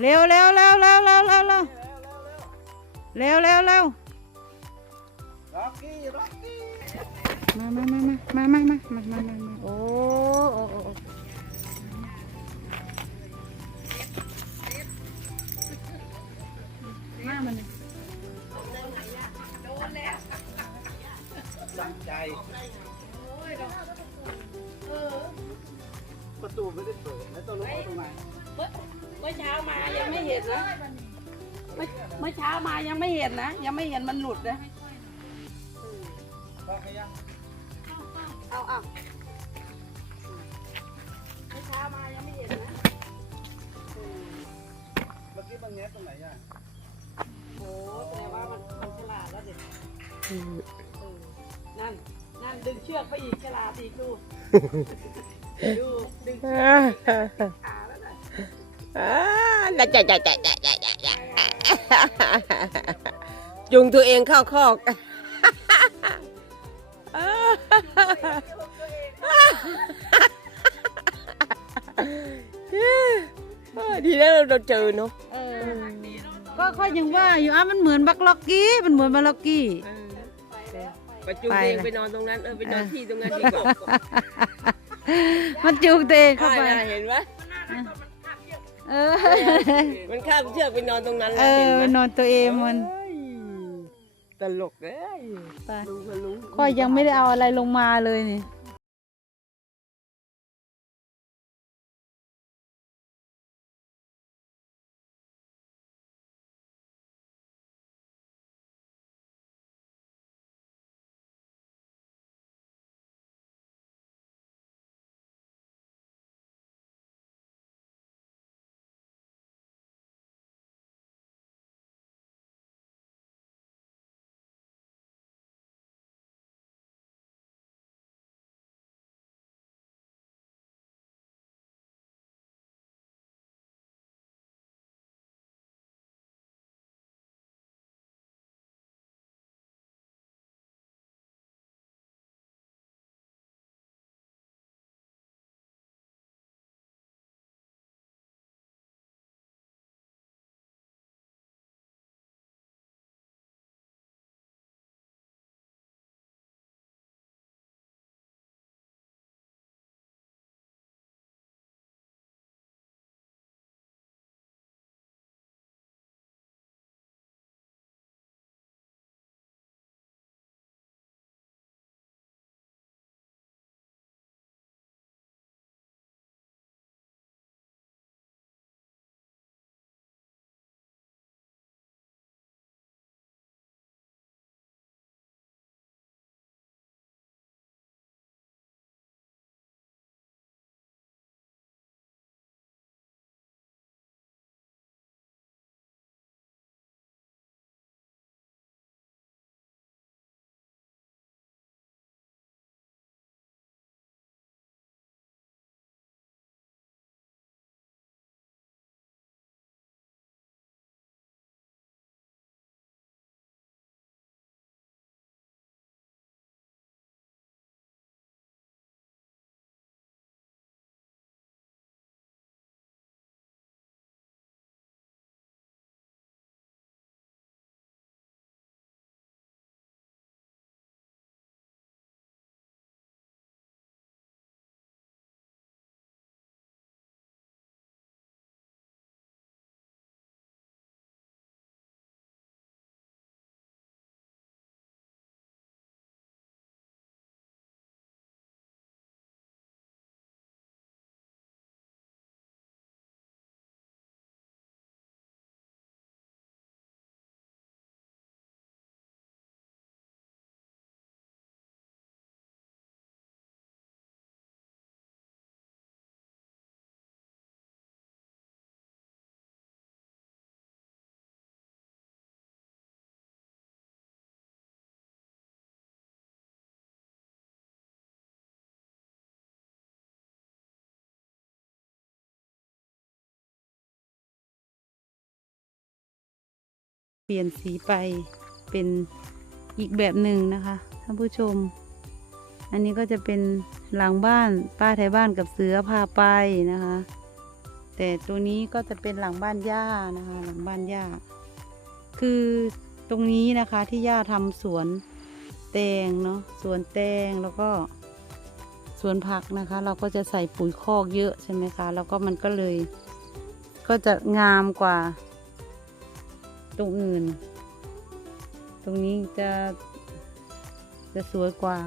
เร็วเร็วเร็วเร็วเร็วเร็วเร็วเร็วเร็วเร็วร็อกกี้ร็อกกี้มามามามามามามามามามาโอ้โอ้ ประตูไม่ได้เปิดแล้วตัวลูกเอาตรงไหนเมื่อเมื่อเช้ามายังไม่เห็นนะเมื่อเมื่อเช้ามายังไม่เห็นนะ ยังไม่เห็นมันหลุดนะก็ขยันเอาเอาเมื่อเช้ามายังไม่เห็นนะเมื่อกี้มันแงะตรงไหนอะโอ้แสดงว่ามันมันฉลาดแล้วเด็กเออนั่นนั่นดึงเชือกไปอีกฉลาดอีกดูดู น่ะอ่าจะจะจะจะจะจะจะจุงตัวเองเข้าคอกอ่าเออดีแล้วเราเจอเนาะก็ค่อยยังว่าอยู่อะมันเหมือนบักล็อกกี้มันเหมือนบักล็อกกี้ไปจุงตัวเองไปนอนตรงนั้นเออไปนอนที่ตรงนั้นดีกว่า มันจูงตัวเองเข้าไปอ่าเห็นไหมเออ มันข้ามเชือกไปนอนตรงนั้นเอแล้วเห็นอ ไหมนอนตัวเองมันเอ้ยตลกเลยไปลุงก็ลุงค่อยยังไม่ได้เอาอะไรลงมาเลยนี่ เปลี่ยนสีไปเป็นอีกแบบหนึ่งนะคะท่านผู้ชม อันนี้ก็จะเป็นหลังบ้านป้าไทยบ้านกับเสือพาไปนะคะ แต่ตัวนี้ก็จะเป็นหลังบ้านย่านะคะ หลังบ้านย่าคือตรงนี้นะคะที่ย่าทำสวนแตงเนาะสวนแตงแล้วก็สวนผักนะคะ เราก็จะใส่ปุ๋ยคอกเยอะใช่ไหมคะ แล้วก็มันก็เลย ก็จะงามกว่า ตรงอื่น ตรงนี้จะจะสวยกว่า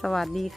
สวัสดีค่ะ